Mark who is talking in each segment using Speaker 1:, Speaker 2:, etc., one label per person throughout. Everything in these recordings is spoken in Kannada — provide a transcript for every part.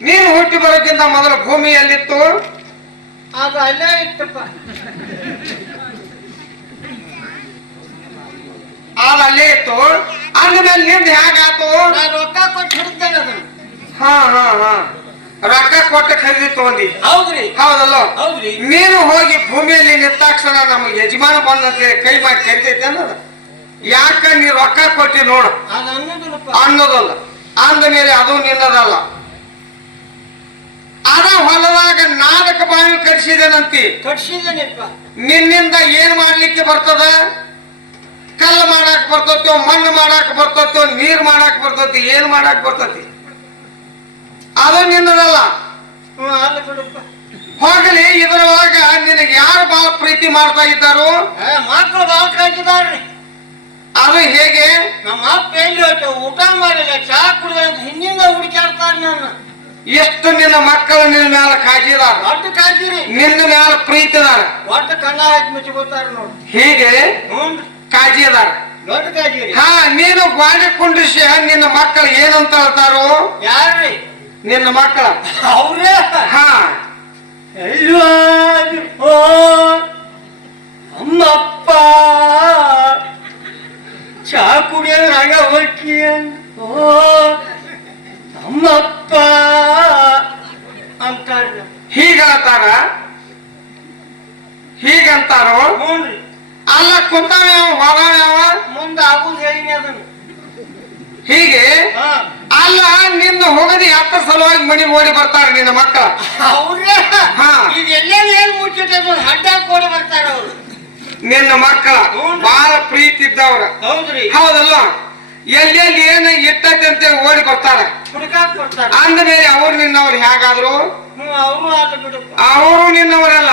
Speaker 1: ನೀನು ಹುಟ್ಟಿ ಬರೋಕ್ಕಿಂತ ಮೊದಲ ಭೂಮಿ ಎಲ್ಲಿತ್ತು
Speaker 2: ಅದು ಅಲ್ಲೇ ಇತ್ತಪ್ಪ.
Speaker 1: ಅದು ಅಲ್ಲೇ ಇತ್ತು. ಅಂದ್ಮೇಲೆ ನಿಂದ ಹೇಗಾತು
Speaker 2: ನಾನು ರೊಕ್ಕ ಕೊಟ್ಟು ಹಿಡಿದ್ದೇನೆ ಅದನ್ನ.
Speaker 1: ಹಾ ಹಾ ಹಾ. ರೊಕ್ಕ ಕೊಟ್ಟು ಖರೀದಿ ತಗೊಂಡಿ
Speaker 2: ಹೌದ್ರಿ.
Speaker 1: ಹೌದಲ್ಲ?
Speaker 2: ಹೌದ್ರಿ.
Speaker 1: ನೀನು ಹೋಗಿ ಭೂಮಿಯಲ್ಲಿ ನಿಂತಾಕ್ಷಣ ನಮಗೆ ಯಜಮಾನ ಬಂದಂತೆ ಕೈ ಮಾಡಿ ಕರಿತೈತೆ ಅನ್ನೋದು. ಯಾಕ ನೀ ರೊಕ್ಕ ಕೊಟ್ಟಿ ನೋಡು.
Speaker 2: ಅದು
Speaker 1: ಅನ್ನೋದಲ್ಲ. ಅಂದ ಮೇಲೆ ಅದು ನಿನ್ನದಲ್ಲ. ಅದ ಹೊಲದಾಗ ನಾಲ್ಕು ಬಾವಿ ಕಟ್ಸಿದೇನಂತಿ. ನಿನ್ನಿಂದ ಏನ್ ಮಾಡ್ಲಿಕ್ಕೆ ಬರ್ತದ? ಕಲ್ಲು ಮಾಡಾಕ್ ಬರ್ತೈತೋ ಮಣ್ಣು ಮಾಡಾಕ್ ಬರ್ತೈತೋ ನೀರ್ ಮಾಡಾಕ್ ಬರ್ತತಿ ಏನ್ ಮಾಡಾಕ್ ಬರ್ತತಿ? ಅದು ನಿನ್ನದಲ್ಲ. ಹೋಗಲಿ ಇದ್ರೊಳಗ ನಿನಗೆ ಯಾರು ಬಹಳ ಪ್ರೀತಿ ಮಾಡ್ತಾ ಇದ್ದಾರೋ? ಅದು ಹೇಗೆ?
Speaker 2: ನಮ್ಮ ಅಪ್ಪ ಎಲ್ಲಿ ಹೋಯ್ತು? ಊಟ ಮಾಡಿಲ್ಲ ಚಾ ಕುಡಿದ ಹಿಂದಿಂದ ಹುಡುಕಾಡ್ತಾರೆ ನನ್ನ.
Speaker 1: ಎಷ್ಟು ನಿನ್ನ ಮಕ್ಕಳು ನಿನ್ನ ಮೇಲೆ ಕಾಜಿದಾರ?
Speaker 2: ಒಟ್ಟು ಕಾಯ್ತೀರಿ
Speaker 1: ನಿನ್ನ ಮ್ಯಾಲ ಪ್ರೀತಿದಾರ?
Speaker 2: ಒಟ್ಟು ಕಣ್ಣ ಹಾಕಿ ಮುಚ್ಚಿ ಬರ್ತಾರ ನೋಡಿ.
Speaker 1: ಹೀಗೆ
Speaker 2: ಹ್ಞೂ
Speaker 1: ಕಾಜಿ ಅದಾರ
Speaker 2: ದೊಡ್ಡ
Speaker 1: ಹಾ ನೀನು ಗ್ವಾಡಿ ಕುಂಡಿಸಿ ನಿನ್ನ ಮಕ್ಕಳು ಏನಂತ ಹೇಳ್ತಾರೋ?
Speaker 2: ಯಾರ್ರಿ?
Speaker 1: ನಿನ್ನ ಮಕ್ಕಳ.
Speaker 2: ಅವ್ರೇ?
Speaker 1: ಹಾ.
Speaker 2: ಹ್ಞೂನ್ರಿ.
Speaker 1: ಅಲ್ಲ ಕುಂತಾವ ಯಾವ ಯಾವ?
Speaker 2: ಮುಂದೆ ಆಗುದು ಹೇಳಿನಿ ಅದನ್ನು.
Speaker 1: ಹೀಗೆ? ಅಲ್ಲ ನಿನ್ನ ಹೋಗದಿ ಹತ್ತ ಸಲುವಾಗಿ ಮನಿ ಓಡಿ ಬರ್ತಾರೆ ನಿನ್ನ ಮಕ್ಕಳ.
Speaker 2: ಅವ್ರೇ? ಎಲ್ಲೆಲ್ಲಿ ಏನ್ ಮುಚ್ಚಿಟ್ಟು ಹಡ್ಡ ಓಡಿ ಬರ್ತಾರ ಅವ್ರು.
Speaker 1: ನಿನ್ನ ಮಕ್ಕಳ. ಬಹಳ ಪ್ರೀತಿ ಇದ್ದವ್ರ.
Speaker 2: ಹೌದ್ರಿ.
Speaker 1: ಹೌದಲ್ಲ? ಎಲ್ಲೆಲ್ಲಿ ಏನು ಇರ್ತೈತೆ ಅಂತ ಓಡಿ ಬರ್ತಾರ.
Speaker 2: ಬರ್ತಾರ.
Speaker 1: ಅಂದಮೇಲೆ ಅವ್ರು ನಿನ್ನವ್ರು ಹೇಗಾದ್ರು
Speaker 2: ಅವರು
Speaker 1: ನಿನ್ನವರಲ್ಲ.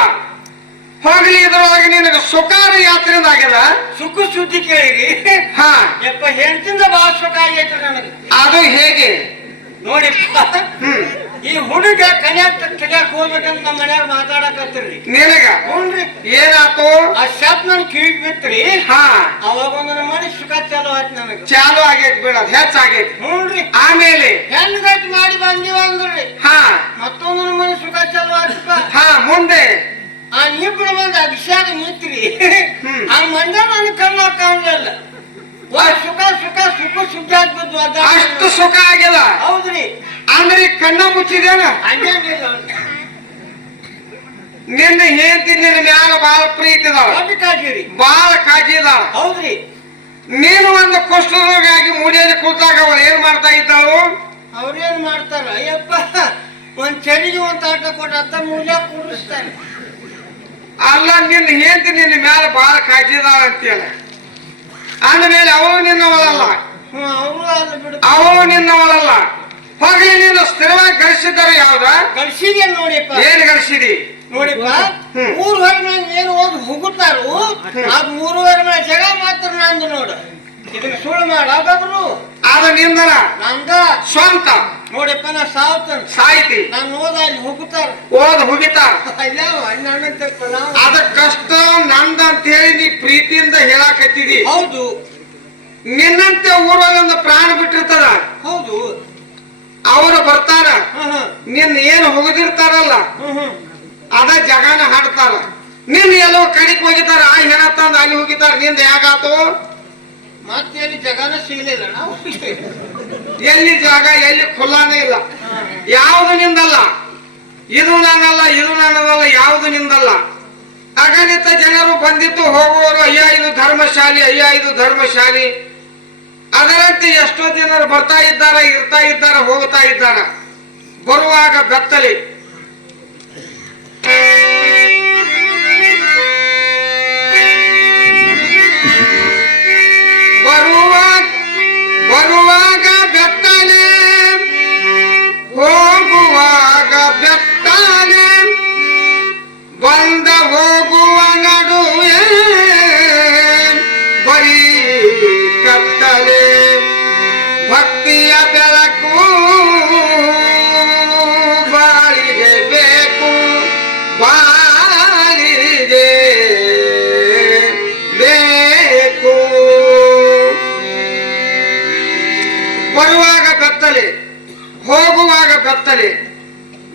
Speaker 1: ಹೋಗ್ಲಿ ಇದ್ರೊಳಗೆ ನಿನಗೆ ಸುಖಾರ ಯಾತ್ರೆಯಿಂದ ಆಗ್ಯದ?
Speaker 2: ಸುಖ ಸುದ್ದಿ ಕೇಳಿರಿ.
Speaker 1: ಹಾ.
Speaker 2: ಯಪ್ಪ ಹೆಂಡತಿಂದ ಬಹಳ ಸುಖ ಆಗೈತ್ರಿ ನನಗೆ.
Speaker 1: ಅದು ಹೇಗೆ? ನೋಡಿ
Speaker 2: ಈ ಹುಡುಗ ಕನ್ಯಾಕ್ ತೆಗಿಯಕ್ ಹೋಗ್ಬೇಕಂತ ನಮ್ಮ ಮನ್ಯಾಗ ಮಾತಾಡಕತ್ತಿರ್ರಿ.
Speaker 1: ನಿನಗ?
Speaker 2: ಹುಣ್ರಿ
Speaker 1: ಏನಾತು?
Speaker 2: ಆ ಶಬ್ದ ನನ್ ಕಿವಿಗ್ ಬಿತ್ರಿ.
Speaker 1: ಹಾ.
Speaker 2: ಅವಾಗ ಒಂದು ಮಾಡಿ ಸುಖ ಚಾಲು ಆಯ್ತು ನನಗೆ.
Speaker 1: ಚಾಲು ಆಗೈತಿ ಬಿಡೋದು ಹೆಚ್ಚಾಗೈತಿ.
Speaker 2: ಹುಣ್ರಿ
Speaker 1: ಆಮೇಲೆ?
Speaker 2: ಹೆಣ್ಣು ಮಾಡಿ ಬಂದಿವ ಅಂದ್ರಿ.
Speaker 1: ಹಾ.
Speaker 2: ಮತ್ತೊಂದು ಮನೆ ಸುಖ ಚಾಲು ಆಯ್ತು
Speaker 1: ಹಾ ಮುಂದೆ?
Speaker 2: ಆ ಇಬ್ಬರು ಒಂದು ಅಭಿಷೇಕ ನಿಂತ್ರಿ. ಆ ಮಂದ ನನ್ನ ಕಣ್ಣ ಕಾಣಲ್ಲ ಸುಖ ಸುಖ ಸುಖ ಸುಖ ಸುದ್ದಿ ಆಗ್ಬಿದ್ದು ಅದ
Speaker 1: ಅಷ್ಟು ಸುಖ ಆಗಿಲ್ಲ.
Speaker 2: ಹೌದ್ರಿ.
Speaker 1: ಅಂದ್ರೆ ಕಣ್ಣ ಮುಚ್ಚಿದೇನ? ನಿನ್ನ ಹೆಂಡತಿ ನಿನ್ನ ಮ್ಯಾಲ ಬಹಳ ಪ್ರೀತಿ
Speaker 2: ಕಾಜಿರಿ.
Speaker 1: ಬಹಳ ಕಾಜಿ ಇದಾವ
Speaker 2: ಹೌದ್ರಿ.
Speaker 1: ನೀನು ಒಂದು ಕುಷ್ಠರೋಗಾಗಿ ಮುಡಿಯಲ್ಲಿ ಕೂತಾಗ ಅವ್ರು ಏನ್ ಮಾಡ್ತಾ ಇದ್ದಾಳು?
Speaker 2: ಅವ್ರೇನ್ ಮಾಡ್ತಾರ? ಅಯ್ಯಪ್ಪ ಒಂದ್ ಚಳಿಗೆ ಒಂದ್ ತಾಟ ಕೊಟ್ಟ ಮೂಲ್ಯ ಕೂಡಿಸ್ತಾರೆ.
Speaker 1: ಅಲ್ಲ ನಿನ್ನ ಹೆಂಡತಿ ನಿನ್ನ ಮೇಲೆ ಬಹಳ ಕಾಳಜಿ ಇದಾವ ಅಂತೇಳ ಅಂದಮೇಲೆ ಅವಳು ನಿನ್ನವಳಲ್ಲ. ಅವಳು ನಿನ್ನವಳಲ್ಲ. ಹೋಗಿ ನೀನು ಸ್ಥಿರವಾಗಿ ಗಳಿಸಿದ್ದಾರೆ ಯಾವ್ದ?
Speaker 2: ಗಳಿಸಿದೆ ನೋಡಿಪ್ಪ?
Speaker 1: ಏನ್ ಗಳಿಸಿದಿ?
Speaker 2: ನೋಡಿಪ್ಪ
Speaker 1: ಊರು
Speaker 2: ಮೂರ್ ಹೊರಗೆ ಏನು ಹೋಗಿ ಹೋಗುತ್ತಾರು ಆ ಮೂರುವರೆ ಮೇಲೆ ಜಗ ಮಾತ್ರ ನಂದು ನೋಡು. ಇದನ್ನ ಸುಳ್ಳು ಮಾಡಾದ್ರು
Speaker 1: ಅದು ನಿಂದನ?
Speaker 2: ನಂದ?
Speaker 1: ಸ್ವಂತ?
Speaker 2: ನೋಡಿಪ್ಪ ನಾ ಸಾವ್ತನ್.
Speaker 1: ಸಾಯ್ತಿ.
Speaker 2: ನಾನು ಹೋದ
Speaker 1: ಓದ್ ಹುಗಿತಾರ
Speaker 2: ಅದ
Speaker 1: ಕಷ್ಟ ನಂದ ಅಂತ ಹೇಳಿ ನೀ ಪ್ರೀತಿಯಿಂದ ಹೇಳಾಕತ್ತಿದಿ.
Speaker 2: ಹೌದು.
Speaker 1: ನಿನ್ನಂತೆ ಊರಲ್ಲಿ ಒಂದು ಪ್ರಾಣ ಬಿಟ್ಟಿರ್ತದ.
Speaker 2: ಹೌದು.
Speaker 1: ಅವರು ಬರ್ತಾರ. ನಿನ್ನ ಏನು ಹೋಗದಿರ್ತಾರಲ್ಲ ಅದ ಜಗಾನ ಹಾಡ್ತಾರ. ನಿನ್ನ ಎಲ್ಲೋ ಕಡಿಕ್ ಹೋಗಿತಾರ ಆ ಹೇಳತ್ತ ತಂದು ಅಲ್ಲಿ ಹೋಗಿತಾರ ನಿಂದ ಹೇಗಾತು?
Speaker 2: ಮತ್ತೆ ಎಲ್ಲಿ ಜಗಾನ ಸಿಗ್ಲಿಲ್ಲ ನಾವು?
Speaker 1: ಎಲ್ಲಿ ಜಾಗ ಎಲ್ಲಿ ಖುಲ್ಲಾನೇ ಇಲ್ಲ. ಯಾವುದು ನಿಂದಲ್ಲ. ಇದು ನನ್ನಲ್ಲ, ಇದು ನನ್ನದಲ್ಲ, ಯಾವುದು ನಿಂದಲ್ಲ ಅಗಣಿತ ಜನರು ಬಂದಿದ್ದು ಹೋಗುವವರು, ಅಯ್ಯ, ಇದು ಧರ್ಮಶಾಲಿ, ಅಯ್ಯ, ಇದು ಧರ್ಮಶಾಲಿ. ಅದರಂತೆ ಎಷ್ಟೋ ಜನರು ಬರ್ತಾ ಇದ್ದಾರೆ, ಇರ್ತಾ ಇದ್ದಾರೆ, ಹೋಗ್ತಾ ಇದ್ದಾರೆ. ಬರುವಾಗ ಬೆತ್ತಲಿ.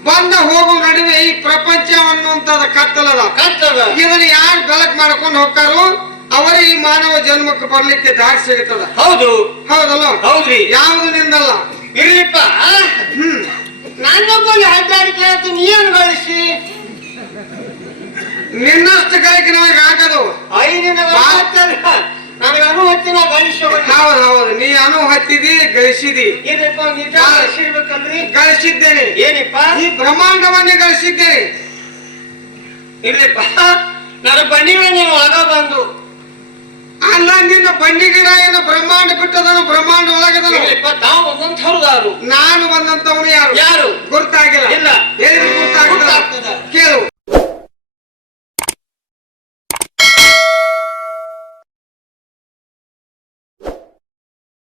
Speaker 1: ಬಂದ ಹೋಗುವ ನಡುವೆ ಈ ಪ್ರಪಂಚ ಅನ್ನುವಂಥದ್ದು ಕತ್ತಲದ
Speaker 2: ಕತ್ತದ
Speaker 1: ಇದನ್ನ ಯಾರು ಬೆಳಕ್ ಮಾಡ್ಕೊಂಡು ಹೋಗ್ತಾರೋ ಅವರೇ ಈ ಮಾನವ ಜನ್ಮಕ್ಕೆ ಬರ್ಲಿಕ್ಕೆ ದಾರಿ ಸಿಗುತ್ತದ.
Speaker 2: ಹೌದು.
Speaker 1: ಹೌದಲ್ಲ?
Speaker 2: ಹೌದ್ರಿ.
Speaker 1: ಯಾವುದು ನಿಂದಲ್ಲ
Speaker 2: ಇರ್ಲಿಪ್ಪ.
Speaker 1: ಹ್ಮ್.
Speaker 2: ನನ್ನೊಬ್ಬಲ್ಲಿ ಅಡ್ಡಾಡಿಕೆ ನೀನು ಗಳಿಸಿ?
Speaker 1: ನಿನ್ನಷ್ಟು ಕೈಗೆ ನಮಗೆ ಆಗದು
Speaker 2: ಐದಿನ ನನಗೆ ಅನುಭವಿಸಿ ನಾ ಗಳಿಸಿ
Speaker 1: ಹೌದು ಹೌದು. ನೀ ಅನು ಹತ್ತಿದಿ ಗಳಿಸಿದಿ.
Speaker 2: ಏನಪ್ಪ ನಿಜ ಗಳಿಸಿರ್ಬೇಕಲ್ರಿ
Speaker 1: ಗಳಿಸಿದ್ದೇನೆ.
Speaker 2: ಏನಪ್ಪ?
Speaker 1: ಈ ಬ್ರಹ್ಮಾಂಡವನ್ನೇ ಗಳಿಸಿದ್ದೇನೆ.
Speaker 2: ಇರ್ಲಿಪ್ಪ ನನ್ನ ಬನ್ನಿಗಳ ನೀವು ಆಗ ಬಂದು.
Speaker 1: ಅಲ್ಲ ನಿನ್ನ ಬನ್ನಿ ಗಿಡ ಏನು ಬ್ರಹ್ಮಾಂಡ ಬಿಟ್ಟದನು ಬ್ರಹ್ಮಾಂಡ ಒಳಗದನು.
Speaker 2: ತಾವು ಒಂದೊಂದು ಹೌದಾರು
Speaker 1: ನಾನು ಬಂದಂತವನು ಯಾರು?
Speaker 2: ಯಾರು?
Speaker 1: ಗುರ್ತಾಗಿಲ್ಲ